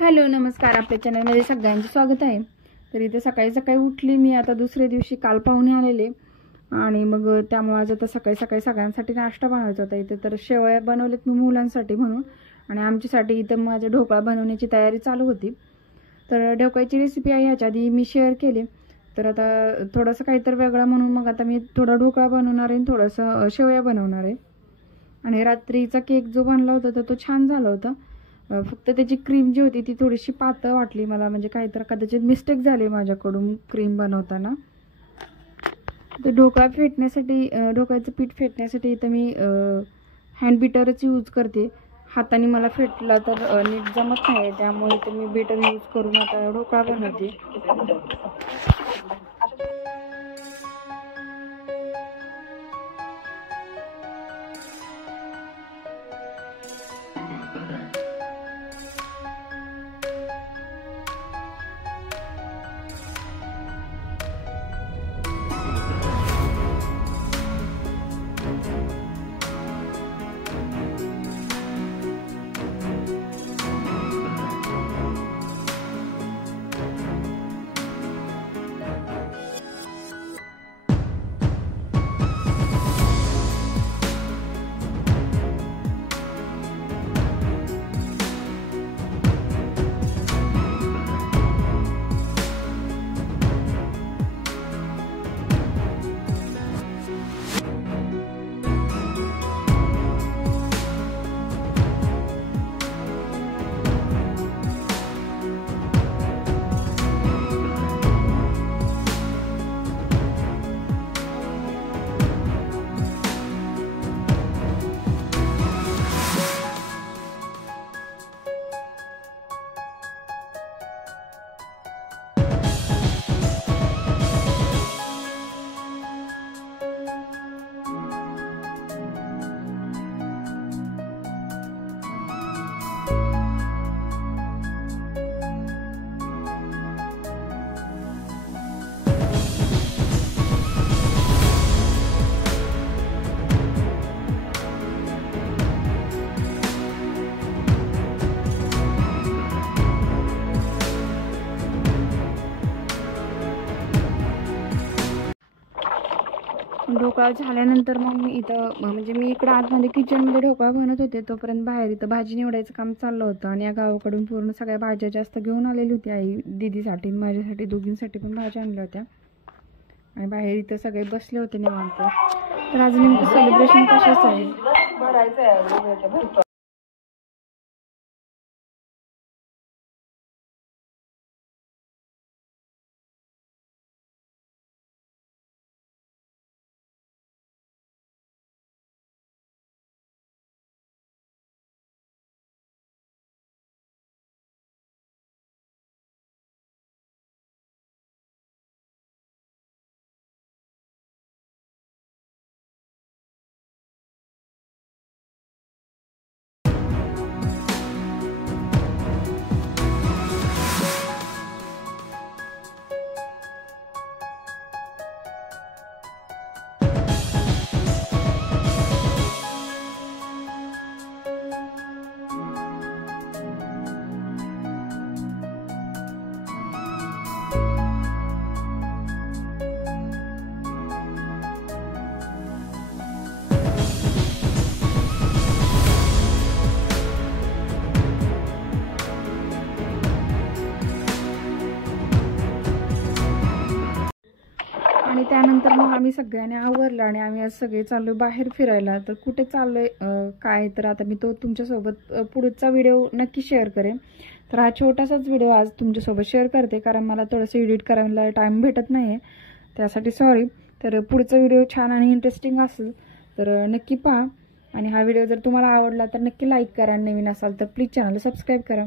Hello नमस्कार, आपल्या चॅनलमध्ये सगळ्यांचे स्वागत आहे। तर इथे सकाळी सकाळी उठली मी, आता दुसऱ्या दिवशी काल पाहुणे आलेले आणि मग त्यामुळे आज आता सकाळी सकाळी सगळ्यांसाठी नाश्ता बनवायचा होता। इथे तर शेवया बनवलेत मी मुलांसाठी म्हणून, आणि आमच्यासाठी इथे माझ्या ढोकळा बनवण्याची तयारी चालू होती। तर ढोकळ्याची रेसिपी आहे ह्याच्या आधी मी शेअर केली, तर आता थोडंसं काहीतरी वेगळं म्हणून मग आता मी थोडा ढोकळा बनवणार आहे, थोडंसं शेवया बनवणार आहे। आणि रात्रीचा केक जो बनला होता तर तो छान झाला होता, फक्त त्याची क्रीम जी होती ती थोडीशी पातळ वाटली मला, म्हणजे काहीतरी कदाचित मिस्टेक झाली माझ्याकडून क्रीम बनवताना। तर ढोकळा फेटण्यासाठी, ढोकळ्याचं पीठ फेटण्यासाठी इथं मी हँड बीटरच यूज करते। हाताने मला फेटला तर नीट जमत नाही, त्यामुळे इथं मी बीटर यूज करून आता ढोकळा बनवते। ढोकळा झाल्यानंतर मग मी इथं, म्हणजे मी इकडं आतमध्ये किचनमध्ये ढोकळा बनवत होते, तोपर्यंत बाहेर इथं भाजी निवडायचं काम चाललं होतं। आणि या गावाकडून पूर्ण सगळ्या भाज्या जास्त घेऊन आलेली होती आई, दीदीसाठी माझ्यासाठी, दोघींसाठी पण भाज्या आणल्या होत्या। आणि बाहेर इथं सगळे बसले होते निवांत। तर आज नेमकं सेलिब्रेशन कशाचं आहे? आणि त्यानंतर मग आम्ही सगळ्यांनी आवरलं आणि आम्ही आज सगळे चाललो बाहेर फिरायला। तर कुठे चाललोय काय, तर आता मी तो तुमच्यासोबत पुढचा व्हिडिओ नक्की शेअर करेन। तर हा छोटासाच व्हिडिओ आज तुमच्यासोबत शेअर करते, कारण मला थोडंसं एडिट करायला टाईम भेटत नाही आहे, त्यासाठी सॉरी। तर पुढचा व्हिडिओ छान आणि इंटरेस्टिंग असेल तर नक्की पहा। आणि हा व्हिडिओ जर तुम्हाला आवडला तर नक्की लाईक करा, नवीन असाल तर प्लीज चॅनलला सबस्क्राईब करा।